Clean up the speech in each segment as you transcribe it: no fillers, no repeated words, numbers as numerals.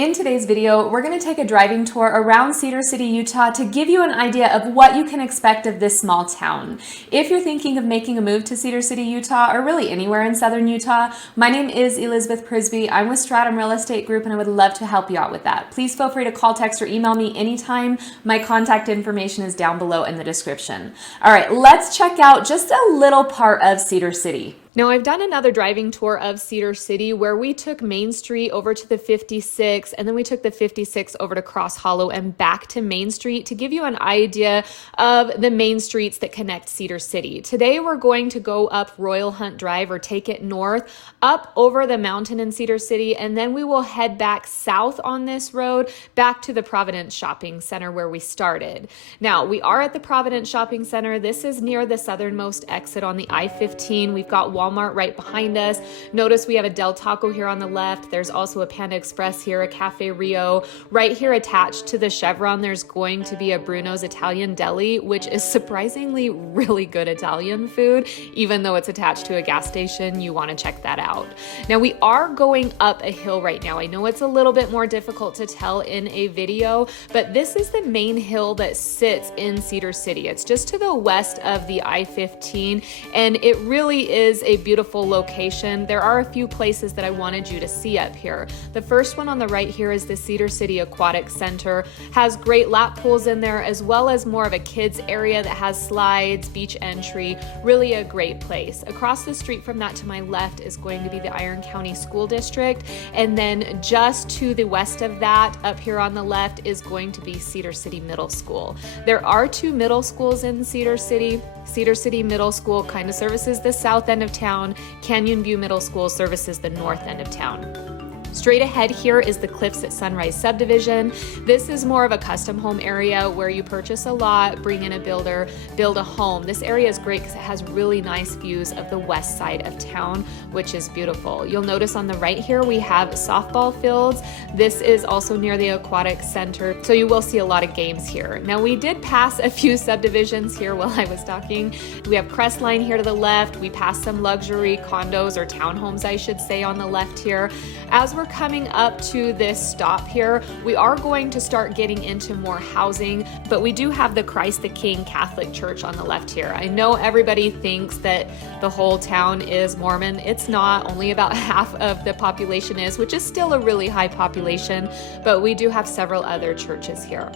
In today's video, we're going to take a driving tour around Cedar City, Utah to give you an idea of what you can expect of this small town. If you're thinking of making a move to Cedar City, Utah, or really anywhere in southern Utah, my name is Elizabeth Prisbrey. I'm with Stratum Real Estate Group and I would love to help you out with that. Please feel free to call, text, or email me anytime. My contact information is down below in the description. All right, let's check out just a little part of Cedar City. Now, I've done another driving tour of Cedar City where we took Main Street over to the 56 and then we took the 56 over to Cross Hollow and back to Main Street to give you an idea of the main streets that connect Cedar City. Today, we're going to go up Royal Hunt Drive or take it north up over the mountain in Cedar City, and then we will head back south on this road back to the Providence Shopping Center where we started. Now, we are at the Providence Shopping Center. This is near the southernmost exit on the I-15. We've got Walmart right behind us. Notice we have a Del Taco here on the left. There's also a Panda Express here, a Cafe Rio. Right here attached to the Chevron, there's going to be a Bruno's Italian Deli, which is surprisingly really good Italian food. Even though it's attached to a gas station, you want to check that out. Now, we are going up a hill right now. I know it's a little bit more difficult to tell in a video, but this is the main hill that sits in Cedar City. It's just to the west of the I-15, and it really is a beautiful location. There are a few places that I wanted you to see up here. The first one on the right here is the Cedar City Aquatic Center. Has great lap pools in there, as well as more of a kids area that has slides, beach entry, really a great place. Across the street from that to my left is going to be the Iron County School District, and then just to the west of that, up here on the left, is going to be Cedar City Middle School. There are two middle schools in Cedar City. Cedar City Middle School kind of services the south end of town. Canyon View Middle School services the north end of town. Straight ahead here is the Cliffs at Sunrise subdivision. This is more of a custom home area where you purchase a lot, bring in a builder, build a home. This area is great because it has really nice views of the west side of town, which is beautiful. You'll notice on the right here we have softball fields. This is also near the aquatic center, so you will see a lot of games here. Now, we did pass a few subdivisions here while I was talking. We have Crestline here to the left. We passed some luxury condos or townhomes, I should say, on the left here. As we're coming up to this stop here, we are going to start getting into more housing, but we do have the Christ the King Catholic Church on the left here. I know everybody thinks that the whole town is Mormon. It's not. Only about half of the population is, which is still a really high population, but we do have several other churches here.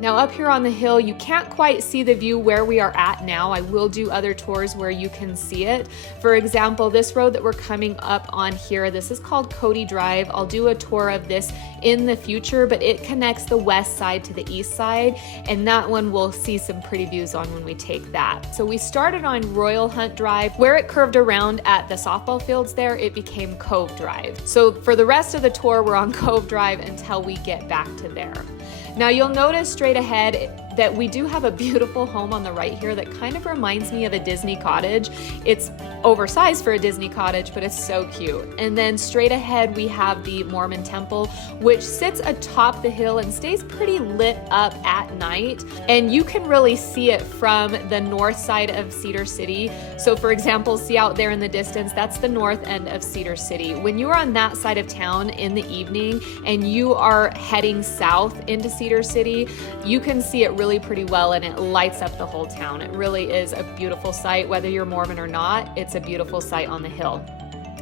Now, up here on the hill, you can't quite see the view where we are at now. I will do other tours where you can see it. For example, this road that we're coming up on here, this is called Cody Drive. I'll do a tour of this in the future, but it connects the west side to the east side, and that one we'll see some pretty views on when we take that. So we started on Royal Hunt Drive. Where it curved around at the softball fields there, it became Cove Drive. So for the rest of the tour, we're on Cove Drive until we get back to there. Now, you'll notice straight ahead that we do have a beautiful home on the right here that kind of reminds me of a Disney cottage. It's oversized for a Disney cottage, but it's so cute. And then straight ahead, we have the Mormon temple, which sits atop the hill and stays pretty lit up at night. And you can really see it from the north side of Cedar City. So for example, see out there in the distance, that's the north end of Cedar City. When you are on that side of town in the evening and you are heading south into Cedar City, you can see it really pretty well, and it lights up the whole town. It really is a beautiful sight. Whether you're Mormon or not, it's a beautiful sight on the hill.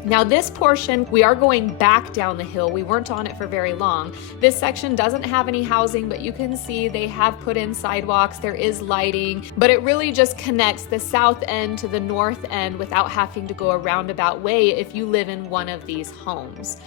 Now, this portion, we are going back down the hill. We weren't on it for very long. This section doesn't have any housing, but you can see they have put in sidewalks. There is lighting, but it really just connects the south end to the north end without having to go a roundabout way if you live in one of these homes.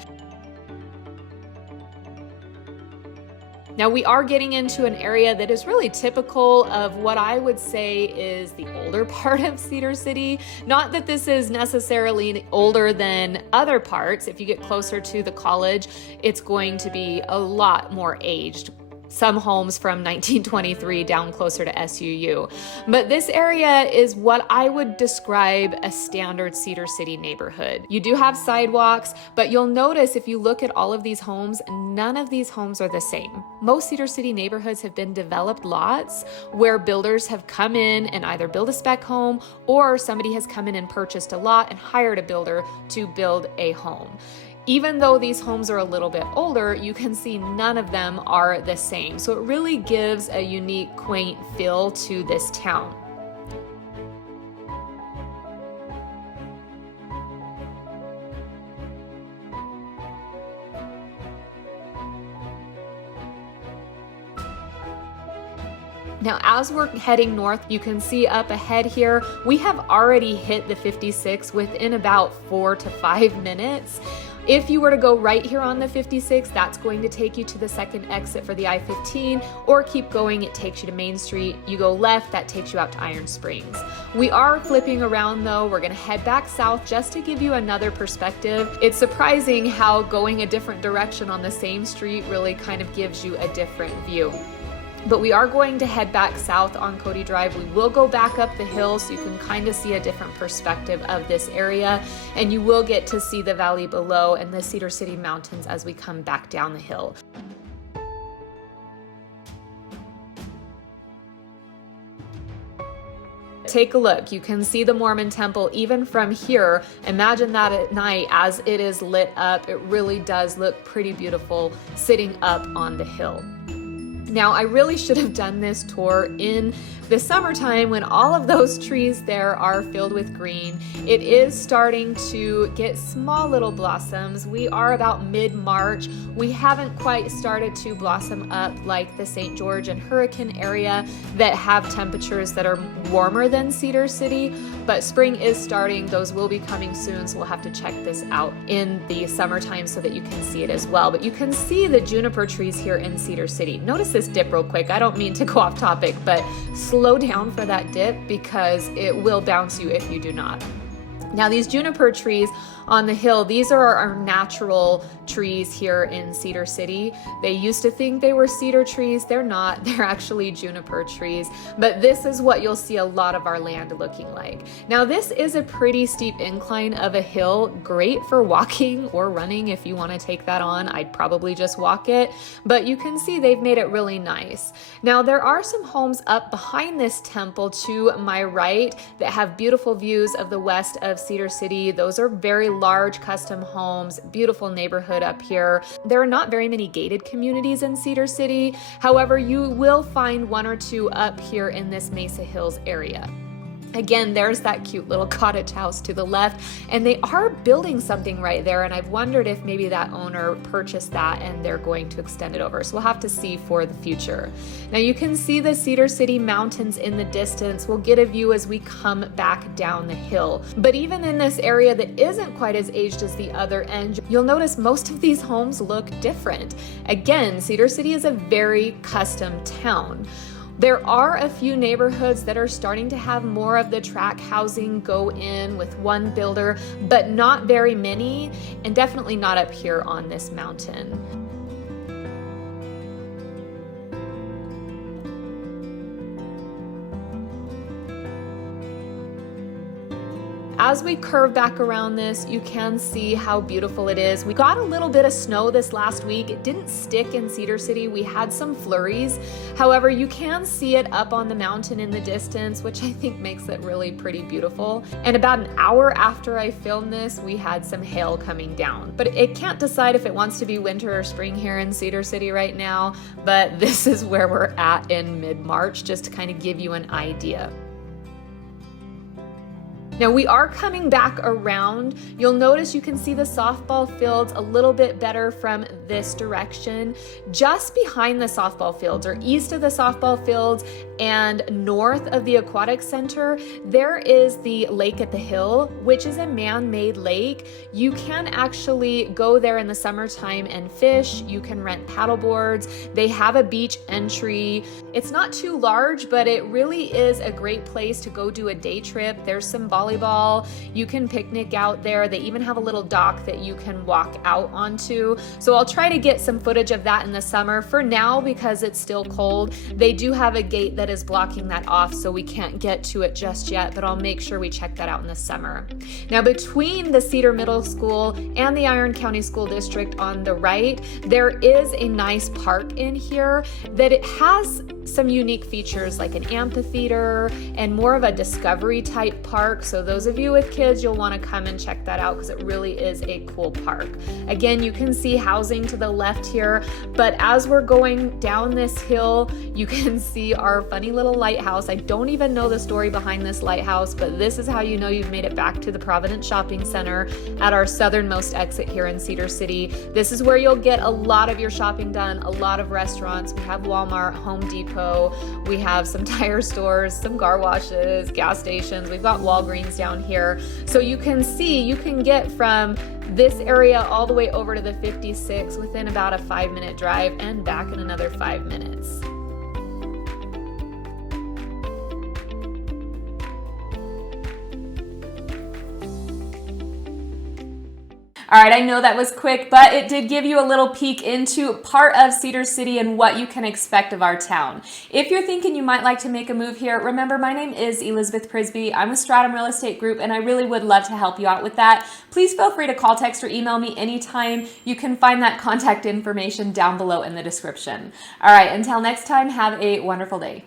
Now, we are getting into an area that is really typical of what I would say is the older part of Cedar City. Not that this is necessarily older than other parts. If you get closer to the college, it's going to be a lot more aged. some homes from 1923 down closer to SUU. But this area is what I would describe a standard Cedar City neighborhood. You do have sidewalks, but you'll notice if you look at all of these homes, none of these homes are the same. Most Cedar City neighborhoods have been developed lots where builders have come in and either build a spec home, or somebody has come in and purchased a lot and hired a builder to build a home. Even though these homes are a little bit older, you can see none of them are the same. So it really gives a unique, quaint feel to this town. Now, as we're heading north, you can see up ahead here, we have already hit the 56 within about 4 to 5 minutes. If you were to go right here on the 56, that's going to take you to the second exit for the I-15, or keep going, it takes you to Main Street. You go left, that takes you out to Iron Springs. We are flipping around though. We're gonna head back south just to give you another perspective. It's surprising how going a different direction on the same street really kind of gives you a different view. But we are going to head back south on Cody Drive. We will go back up the hill so you can kind of see a different perspective of this area, and you will get to see the valley below and the Cedar City Mountains as we come back down the hill. Take a look. You can see the Mormon temple even from here. Imagine that at night as it is lit up. It really does look pretty beautiful sitting up on the hill. Now, I really should have done this tour in the summertime when all of those trees there are filled with green. It is starting to get small little blossoms. We are about mid-March. We haven't quite started to blossom up like the St. George and Hurricane area that have temperatures that are warmer than Cedar City, but spring is starting. Those will be coming soon, so we'll have to check this out in the summertime so that you can see it as well. But you can see the juniper trees here in Cedar City. Notice this dip real quick. I don't mean to go off topic, but slow down for that dip because it will bounce you if you do not. Now, these juniper trees on the hill, these are our natural trees here in Cedar City. They used to think they were cedar trees. They're not. They're actually juniper trees. But this is what you'll see a lot of our land looking like. Now, this is a pretty steep incline of a hill, great for walking or running if you want to take that on. I'd probably just walk it, but you can see they've made it really nice. Now, there are some homes up behind this temple to my right that have beautiful views of the west of Cedar City. Those are very large custom homes, beautiful neighborhood up here. There are not very many gated communities in Cedar City. However, you will find one or two up here in this Mesa Hills area. Again, there's that cute little cottage house to the left, and they are building something right there, and I've wondered if maybe that owner purchased that and they're going to extend it over. So we'll have to see for the future. Now you can see the Cedar City Mountains in the distance. We'll get a view as we come back down the hill. But even in this area that isn't quite as aged as the other end, you'll notice most of these homes look different. Again, Cedar City is a very custom town. There are a few neighborhoods that are starting to have more of the tract housing go in with one builder, but not very many, and definitely not up here on this mountain. As we curve back around this, you can see how beautiful it is. We got a little bit of snow this last week. It didn't stick in Cedar City. We had some flurries. However, you can see it up on the mountain in the distance, which I think makes it really pretty beautiful. And about an hour after I filmed this, we had some hail coming down. But it can't decide if it wants to be winter or spring here in Cedar City right now. But this is where we're at in mid-March, just to kind of give you an idea. Now we are coming back around. You'll notice you can see the softball fields a little bit better from this direction. Just behind the softball fields, or east of the softball fields and north of the aquatic center, there is the lake at the hill, which is a man-made lake. You can actually go there in the summertime and fish. You can rent paddle boards. They have a beach entry. It's not too large, but it really is a great place to go do a day trip. There's some volleyball volleyball. You can picnic out there. They even have a little dock that you can walk out onto. So I'll try to get some footage of that in the summer. For now, because it's still cold, they do have a gate that is blocking that off, so we can't get to it just yet, but I'll make sure we check that out in the summer. Now, between the Cedar Middle School and the Iron County School District on the right, there is a nice park in here that it has some unique features like an amphitheater and more of a discovery type park. So those of you with kids, you'll want to come and check that out because it really is a cool park. Again, you can see housing to the left here, but as we're going down this hill, you can see our funny little lighthouse. I don't even know the story behind this lighthouse, but this is how you know you've made it back to the Providence Shopping Center at our southernmost exit here in Cedar City. This is where you'll get a lot of your shopping done, a lot of restaurants. We have Walmart, Home Depot, we have some tire stores, some car washes, gas stations. We've got Walgreens down here. So you can see, you can get from this area all the way over to the 56 within about a 5-minute drive and back in another 5 minutes. All right, I know that was quick, but it did give you a little peek into part of Cedar City and what you can expect of our town. If you're thinking you might like to make a move here, remember my name is Elizabeth Prisbrey. I'm with Stratum Real Estate Group, and I really would love to help you out with that. Please feel free to call, text, or email me anytime. You can find that contact information down below in the description. All right, until next time, have a wonderful day.